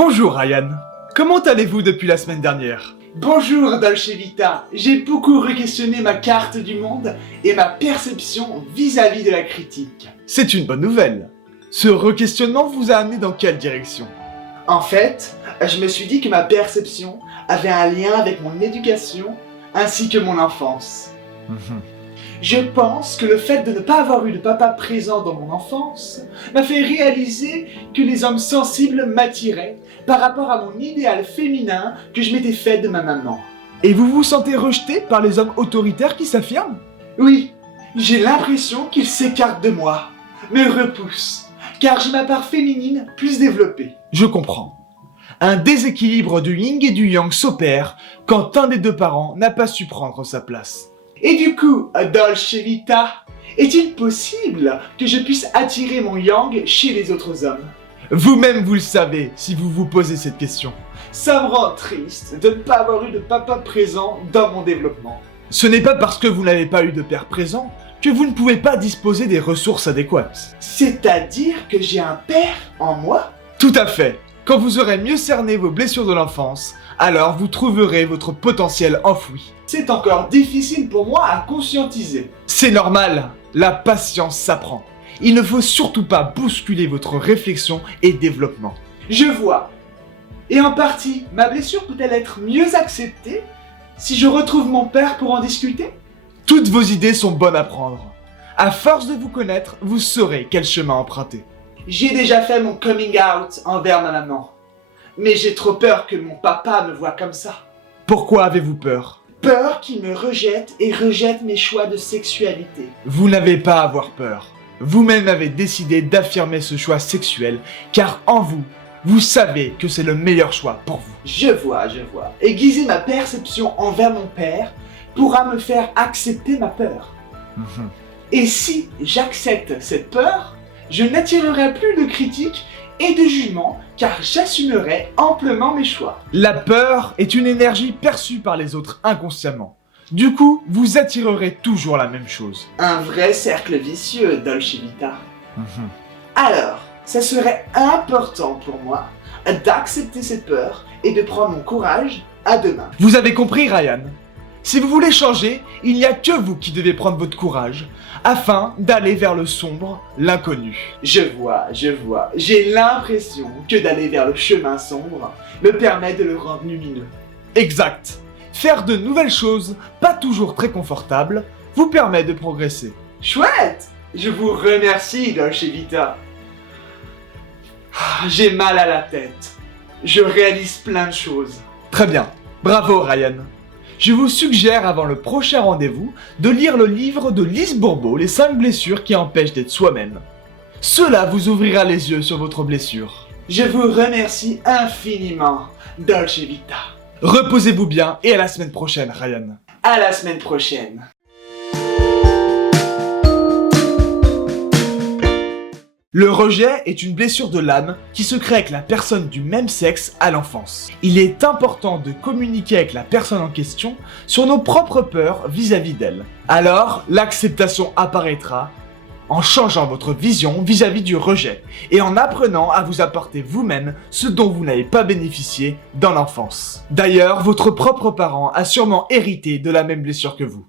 Bonjour Ryan, comment allez-vous depuis la semaine dernière? Bonjour Dolce Vita, j'ai beaucoup re-questionné ma carte du monde et ma perception vis-à-vis de la critique. C'est une bonne nouvelle. Ce re-questionnement vous a amené dans quelle direction? En fait, je me suis dit que ma perception avait un lien avec mon éducation ainsi que mon enfance. Je pense que le fait de ne pas avoir eu de papa présent dans mon enfance m'a fait réaliser que les hommes sensibles m'attiraient par rapport à mon idéal féminin que je m'étais fait de ma maman. Et vous vous sentez rejeté par les hommes autoritaires qui s'affirment? Oui, j'ai l'impression qu'ils s'écartent de moi, me repoussent, car j'ai ma part féminine plus développée. Je comprends. Un déséquilibre du yin et du yang s'opère quand un des deux parents n'a pas su prendre sa place. Et du coup, Dolce Vita, est-il possible que je puisse attirer mon yang chez les autres hommes? Vous-même vous le savez si vous vous posez cette question. Ça me rend triste de ne pas avoir eu de papa présent dans mon développement. Ce n'est pas parce que vous n'avez pas eu de père présent que vous ne pouvez pas disposer des ressources adéquates. C'est-à-dire que j'ai un père en moi? Tout à fait. Quand vous aurez mieux cerné vos blessures de l'enfance, alors vous trouverez votre potentiel enfoui. C'est encore difficile pour moi à conscientiser. C'est normal, la patience s'apprend. Il ne faut surtout pas bousculer votre réflexion et développement. Je vois. Et en partie, ma blessure peut-elle être mieux acceptée si je retrouve mon père pour en discuter? Toutes vos idées sont bonnes à prendre. À force de vous connaître, vous saurez quel chemin emprunter. J'ai déjà fait mon coming out envers ma maman. Mais j'ai trop peur que mon papa me voie comme ça. Pourquoi avez-vous peur? Peur qu'il me rejette et rejette mes choix de sexualité. Vous n'avez pas à avoir peur. Vous-même avez décidé d'affirmer ce choix sexuel, car en vous, vous savez que c'est le meilleur choix pour vous. Je vois. Aiguiser ma perception envers mon père pourra me faire accepter ma peur. Et si j'accepte cette peur, je n'attirerai plus de critiques et de jugements, car j'assumerai amplement mes choix. La peur est une énergie perçue par les autres inconsciemment. Du coup, vous attirerez toujours la même chose. Un vrai cercle vicieux, Dolce Vita. Alors, ça serait important pour moi d'accepter cette peur et de prendre mon courage à deux mains. Vous avez compris, Ryan? Si vous voulez changer, il n'y a que vous qui devez prendre votre courage afin d'aller vers le sombre, l'inconnu. Je vois. J'ai l'impression que d'aller vers le chemin sombre me permet de le rendre lumineux. Exact. Faire de nouvelles choses, pas toujours très confortables, vous permet de progresser. Chouette! Je vous remercie, Dolce Vita. J'ai mal à la tête. Je réalise plein de choses. Très bien. Bravo, Ryan. Je vous suggère avant le prochain rendez-vous de lire le livre de Lise Bourbeau, Les 5 blessures qui empêchent d'être soi-même. Cela vous ouvrira les yeux sur votre blessure. Je vous remercie infiniment, Dolce Vita. Reposez-vous bien et à la semaine prochaine, Ryan. À la semaine prochaine. Le rejet est une blessure de l'âme qui se crée avec la personne du même sexe à l'enfance. Il est important de communiquer avec la personne en question sur nos propres peurs vis-à-vis d'elle. Alors, l'acceptation apparaîtra en changeant votre vision vis-à-vis du rejet et en apprenant à vous apporter vous-même ce dont vous n'avez pas bénéficié dans l'enfance. D'ailleurs, votre propre parent a sûrement hérité de la même blessure que vous.